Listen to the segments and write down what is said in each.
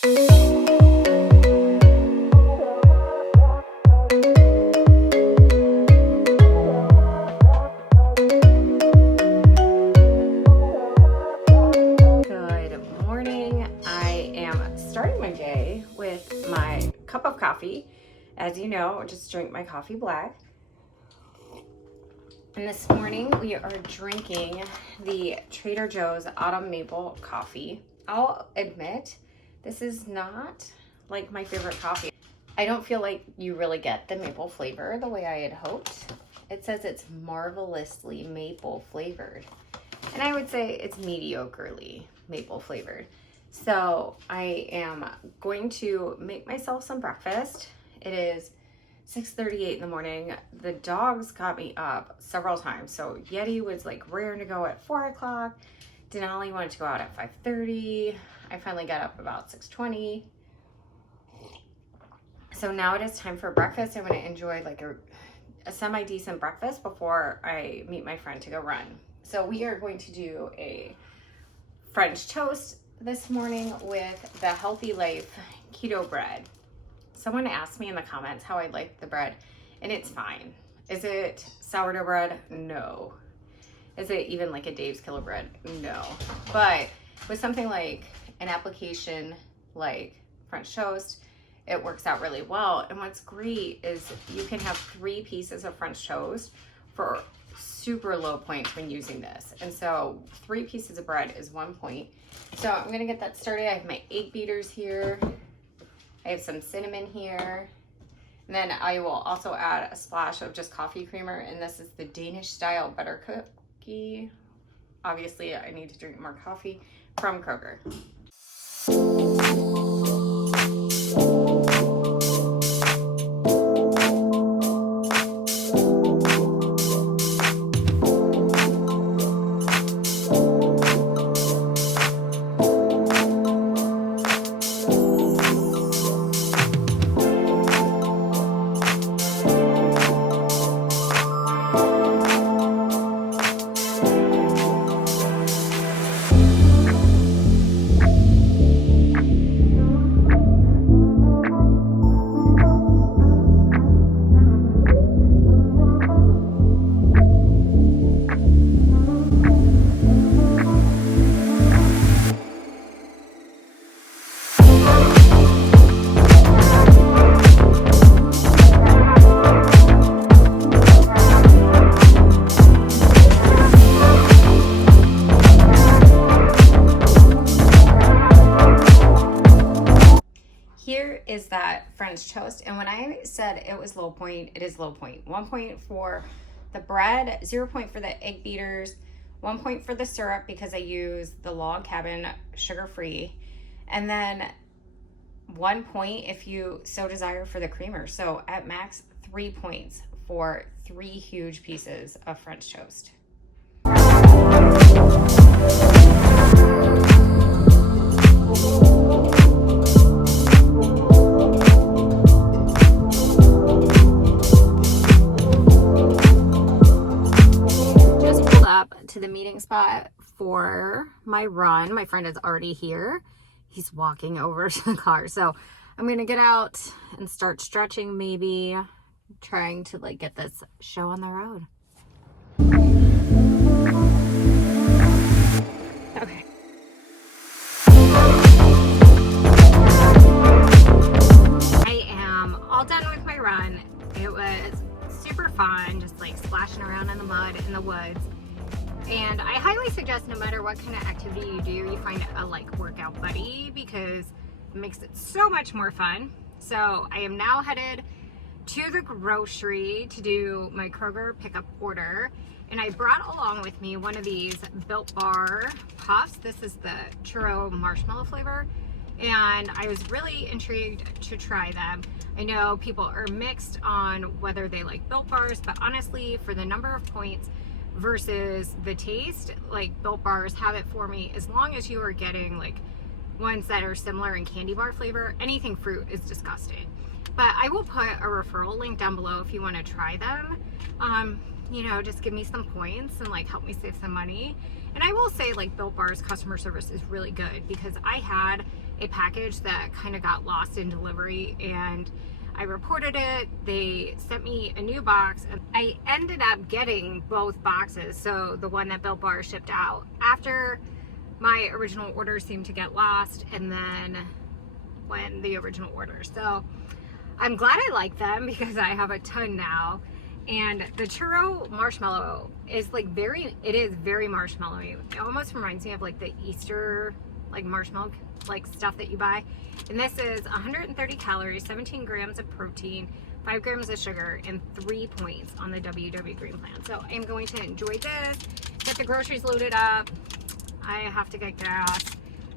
Starting my day with my cup of coffee. As you know, I just drink my coffee black. And this morning we are drinking the Trader Joe's Autumn Maple Coffee. I'll admit, this is not like my favorite coffee. I don't feel like you really get the maple flavor the way I had hoped. It says it's marvelously maple flavored. And I would say it's mediocrely maple flavored. So I am going to make myself some breakfast. It is 6:38 in the morning. The dogs got me up several times. So Yeti was like raring to go at 4 o'clock. Denali wanted to go out at 5:30. I finally got up about 6:20. So now it is time for breakfast. I'm going to enjoy like a semi-decent breakfast before I meet my friend to go run. So we are going to do a French toast this morning with the Healthy Life Keto bread. Someone asked me in the comments how I like the bread, and it's fine. Is it sourdough bread? No. Is it even like a Dave's Killer bread? No. But with something like an application like French toast, it works out really well. And what's great is you can have 3 pieces of French toast for super low points when using this. And so 3 pieces of bread is 1 point. So I'm gonna get that started. I have my egg beaters here. I have some cinnamon here. And then I will also add a splash of just coffee creamer. And this is the Danish style butter cookie. Obviously I need to drink more coffee from Kroger. Is that French toast, and when I said it was low point, it is low point. 1 point for the bread, 0 point for the egg beaters, 1 point for the syrup because I use the Log Cabin sugar-free, and then 1 point if you so desire for the creamer. So at max 3 points for 3 huge pieces of French toast. To the meeting spot for my run. My friend is already here. He's walking over to the car. So I'm going to get out and start stretching, maybe trying to like get this show on the road. Okay. I am all done with my run. It was super fun, just like splashing around in the mud in the woods. And I highly suggest no matter what kind of activity you do, you find a like workout buddy because it makes it so much more fun. So I am now headed to the grocery to do my Kroger pickup order. And I brought along with me one of these Built Bar Puffs. This is the churro marshmallow flavor. And I was really intrigued to try them. I know people are mixed on whether they like Built Bars, but honestly, for the number of points versus the taste, like Built Bars have it for me. As long as you are getting like ones that are similar in candy bar flavor, anything fruit is disgusting. But I will put a referral link down below if you want to try them. You know, just give me some points and like help me save some money. And I will say like Built Bar's customer service is really good because I had a package that kind of got lost in delivery, and I reported it. They sent me a new box, and I ended up getting both boxes. So the one that Built Bar shipped out after my original order seemed to get lost, and then when the original order. So I'm glad I like them because I have a ton now. And the churro marshmallow is like it is very marshmallowy. It almost reminds me of like the Easter like marshmallow like stuff that you buy. And this is 130 calories, 17 grams of protein, 5 grams of sugar, and 3 points on the WW Green Plan. So I'm going to enjoy this, get the groceries loaded up. I have to get gas,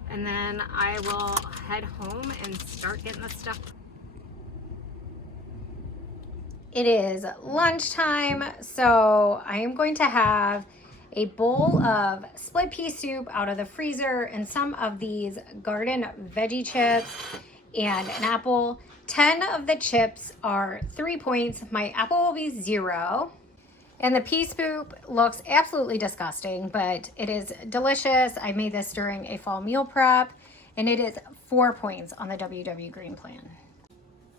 and then I will head home and start getting the stuff. It is lunchtime, so I am going to have a bowl of split pea soup out of the freezer and some of these garden veggie chips and an apple. 10 of the chips are 3 points. My apple will be 0. And the pea soup looks absolutely disgusting, but it is delicious. I made this during a fall meal prep, and it is 4 points on the WW Green Plan.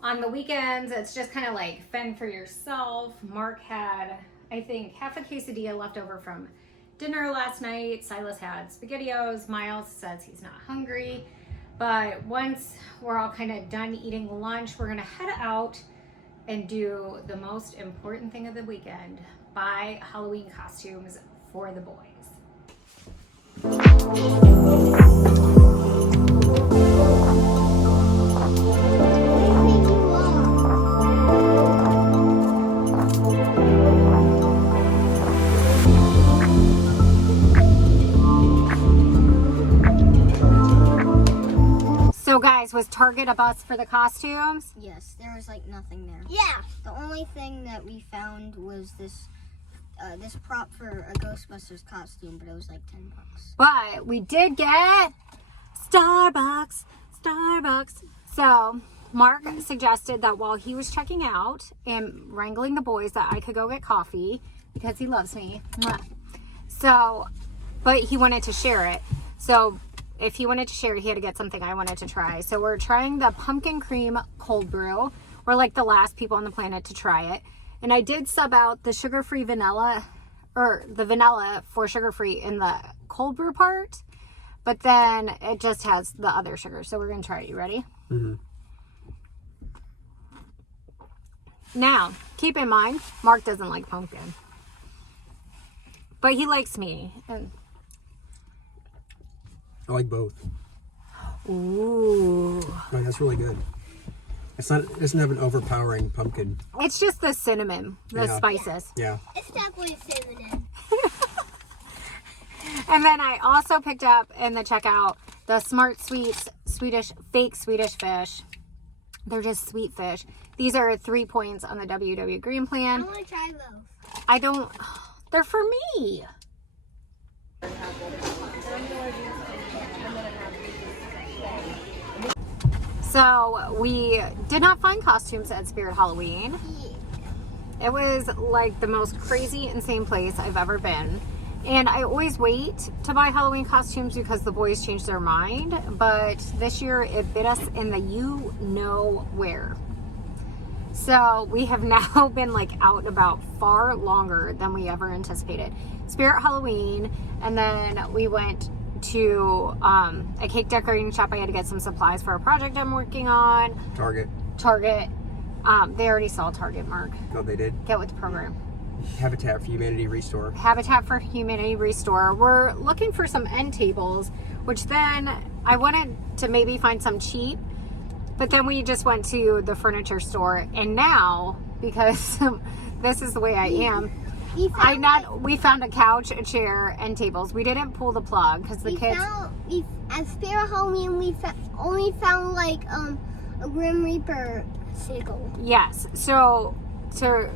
On the weekends, it's just kind of like fend for yourself. Mark had, I think, half a quesadilla left over from dinner last night. Silas had SpaghettiOs. Miles says he's not hungry. But once we're all kind of done eating lunch, we're gonna head out and do the most important thing of the weekend: buy Halloween costumes for the boys. So guys, was Target a bust for the costumes? Yes, there was like nothing there. Yeah. The only thing that we found was this prop for a Ghostbusters costume, but it was like $10. But we did get Starbucks. So Mark suggested that while he was checking out and wrangling the boys, that I could go get coffee because he loves me. So, but he wanted to share it. So if he wanted to share it, he had to get something I wanted to try. So we're trying the pumpkin cream cold brew. We're like the last people on the planet to try it. And I did sub out the sugar-free vanilla, or the vanilla for sugar-free in the cold brew part. But then it just has the other sugar. So we're going to try it. You ready? Mm-hmm. Now, keep in mind, Mark doesn't like pumpkin. But he likes me. And I like both. ooh. Right, that's really good. It doesn't have an overpowering pumpkin. It's just the cinnamon, the spices. Yeah. It's definitely cinnamon. And then I also picked up in the checkout the Smart Sweets fake Swedish fish. They're just sweet fish. These are 3 points on the WW Green I Plan. want to try those. I don't, they're for me. So we did not find costumes at Spirit Halloween. It was like the most crazy, insane place I've ever been. And I always wait to buy Halloween costumes because the boys change their mind. But this year it bit us in the you know where. So we have now been like out and about far longer than we ever anticipated. Spirit Halloween, and then we went to a cake decorating shop. I had to get some supplies for a project I'm working on. Target. They already saw Target, Mark. Oh, they did? Get with the program. Habitat for Humanity Restore. Habitat for Humanity Restore. We're looking for some end tables, which then I wanted to maybe find some cheap, but then we just went to the furniture store, and now, because this is the way I am, we found a couch, a chair, and tables. We didn't pull the plug because the kids. At Spirit Halloween, we only found like a Grim Reaper sigil. Yes. So to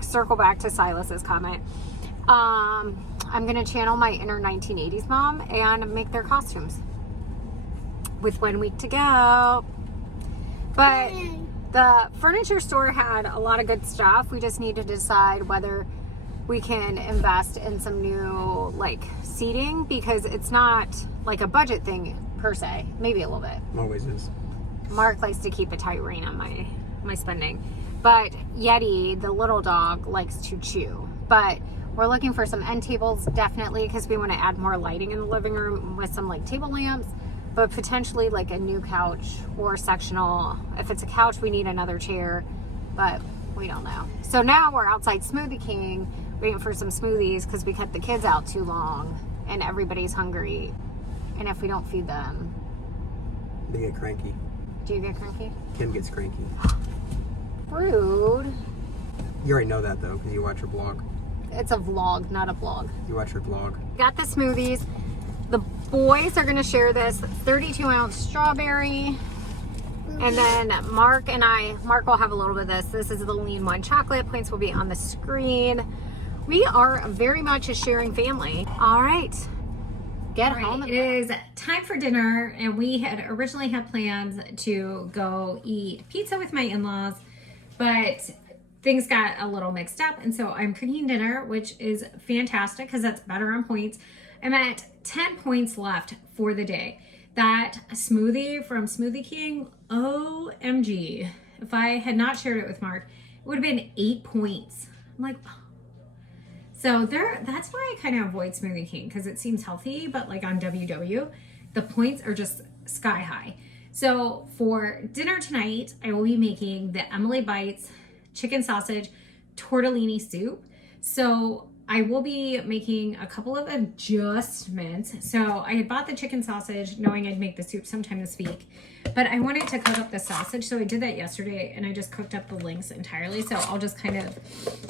circle back to Silas's comment. I'm gonna channel my inner 1980s mom and make their costumes with 1 week to go. But the furniture store had a lot of good stuff. We just need to decide whether we can invest in some new like seating, because it's not like a budget thing per se. Maybe a little bit. Always is. Mark likes to keep a tight rein on my spending. But Yeti, the little dog, likes to chew. But we're looking for some end tables, definitely, because we want to add more lighting in the living room with some like table lamps, but potentially like a new couch or sectional. If it's a couch, we need another chair, but we don't know. So now we're outside Smoothie King waiting for some smoothies because we kept the kids out too long and everybody's hungry. And if we don't feed them, They get cranky. do you get cranky? Kim gets cranky. Rude. You already know that though, because you watch her blog. It's a vlog, not a blog. You watch her blog. Got the smoothies. The boys are going to share this 32-ounce strawberry. And then Mark will have a little bit of this. This is the Lean1 chocolate. Points will be on the screen. We are very much a sharing family. All right. Get home. It is time for dinner, and we had originally had plans to go eat pizza with my in-laws, but things got a little mixed up, and so I'm cooking dinner, which is fantastic because that's better on points. I'm at 10 points left for the day. That smoothie from Smoothie King, OMG. If I had not shared it with Mark, it would have been 8 points. I'm like, oh. So that's why I kind of avoid Smoothie King, because it seems healthy, but like on WW, the points are just sky high. So for dinner tonight, I will be making the Emily Bites chicken sausage tortellini soup. So I will be making a couple of adjustments. So I had bought the chicken sausage knowing I'd make the soup sometime this week, but I wanted to cook up the sausage. So I did that yesterday and I just cooked up the links entirely. So I'll just kind of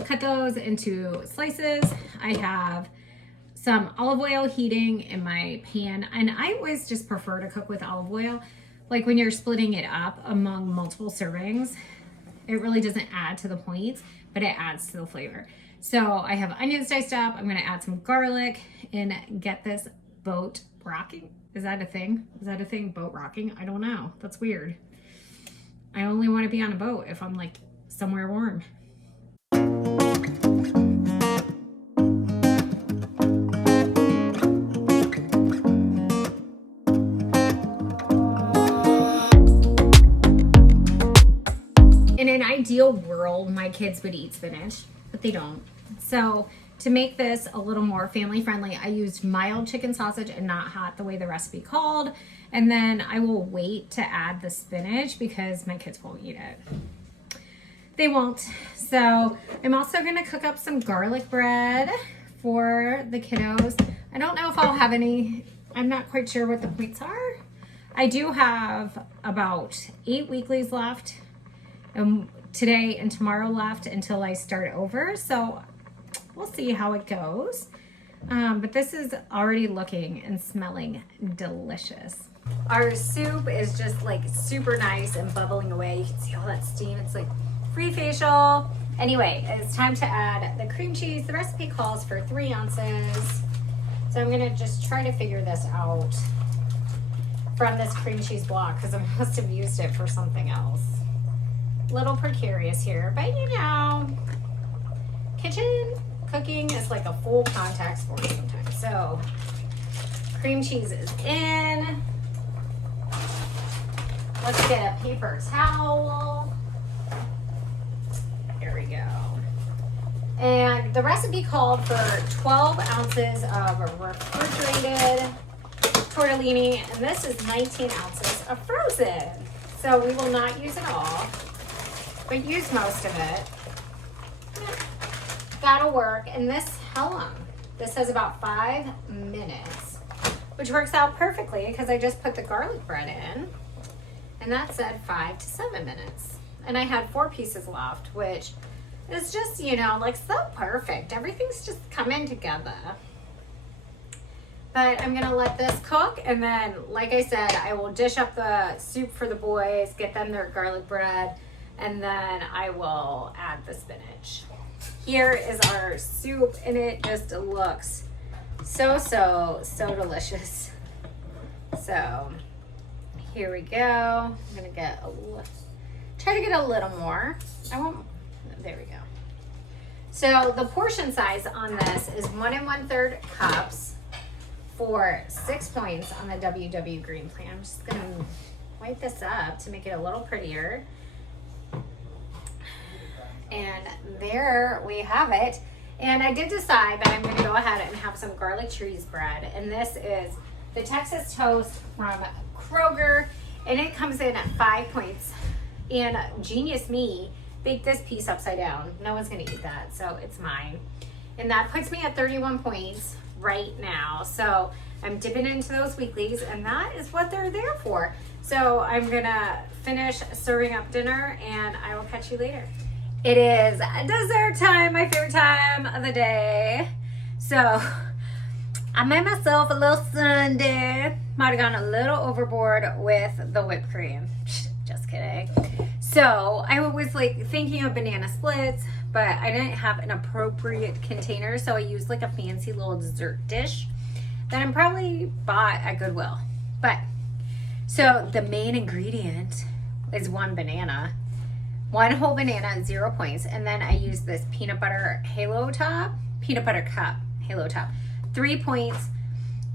cut those into slices. I have some olive oil heating in my pan, and I always just prefer to cook with olive oil. Like when you're splitting it up among multiple servings, it really doesn't add to the points, but it adds to the flavor. So I have onions diced up. I'm going to add some garlic and get this boat rocking. Is that a thing? Is that a thing? Boat rocking? I don't know. That's weird. I only want to be on a boat if I'm like somewhere warm. In an ideal world, my kids would eat spinach, but they don't. So to make this a little more family friendly, I used mild chicken sausage and not hot the way the recipe called. And then I will wait to add the spinach because my kids won't eat it. They won't. So I'm also going to cook up some garlic bread for the kiddos. I don't know if I'll have any. I'm not quite sure what the points are. I do have about 8 weeklies left. Today and tomorrow left until I start over, so we'll see how it goes. But this is already looking and smelling delicious. Our soup is just like super nice and bubbling away. You can see all that steam. It's like free facial. Anyway, it's time to add the cream cheese. The recipe calls for 3 ounces. So I'm gonna just try to figure this out from this cream cheese block because I must have used it for something else. Little precarious here, but you know, kitchen cooking is like a full contact sport sometimes. So cream cheese is in. Let's get a paper towel. There we go. And the recipe called for 12 ounces of refrigerated tortellini, and this is 19 ounces of frozen. So we will not use it all, but use most of it. That'll work. And this, how long? This says about 5 minutes, which works out perfectly because I just put the garlic bread in, and that said 5 to 7 minutes. And I had 4 pieces left, which is just, you know, like so perfect. Everything's just coming together. But I'm gonna let this cook, and then, like I said, I will dish up the soup for the boys, get them their garlic bread, and then I will add the spinach. Here is our soup, and it just looks so delicious. So here we go. I'm gonna try to get a little more. There we go. So the portion size on this is 1 1/3 cups for 6 points on the WW Green Plan. I'm just gonna wipe this up to make it a little prettier. And there we have it. And I did decide that I'm gonna go ahead and have some garlic cheese bread. And this is the Texas Toast from Kroger. And it comes in at 5 points. And genius me baked this piece upside down. No one's gonna eat that, so it's mine. And that puts me at 31 points right now. So I'm dipping into those weeklies, and that is what they're there for. So I'm gonna finish serving up dinner, and I will catch you later. It is dessert time, my favorite time of the day. So I made myself a little sundae. Might have gone a little overboard with the whipped cream. Just kidding. So I was like thinking of banana splits, but I didn't have an appropriate container, so I used like a fancy little dessert dish that I probably bought at Goodwill. But so the main ingredient is one banana, one whole banana, 0 points, and then I used this peanut butter cup halo top, 3 points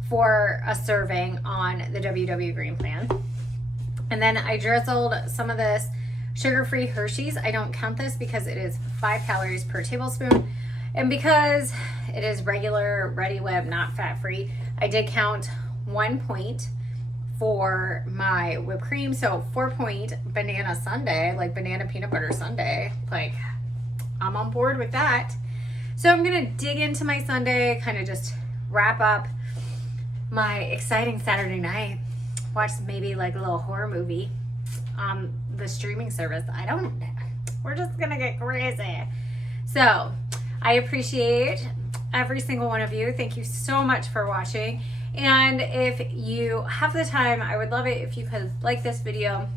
for a serving on the WW Green Plan. And then I drizzled some of this sugar-free Hershey's. I don't count this because it is 5 calories per tablespoon. And because it is regular, ready whip, not fat-free, I did count 1 point for my whipped cream. So 4 point banana sundae, like banana peanut butter sundae. Like, I'm on board with that. So I'm gonna dig into my sundae, kind of just wrap up my exciting Saturday night. Watch maybe like a little horror movie on the streaming service. We're just gonna get crazy. So I appreciate every single one of you. Thank you so much for watching. And if you have the time, I would love it if you could like this video,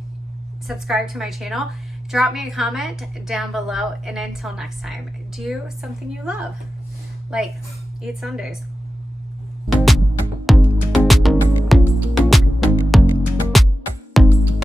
subscribe to my channel, drop me a comment down below, and until next time, do something you love, like eat sundaes.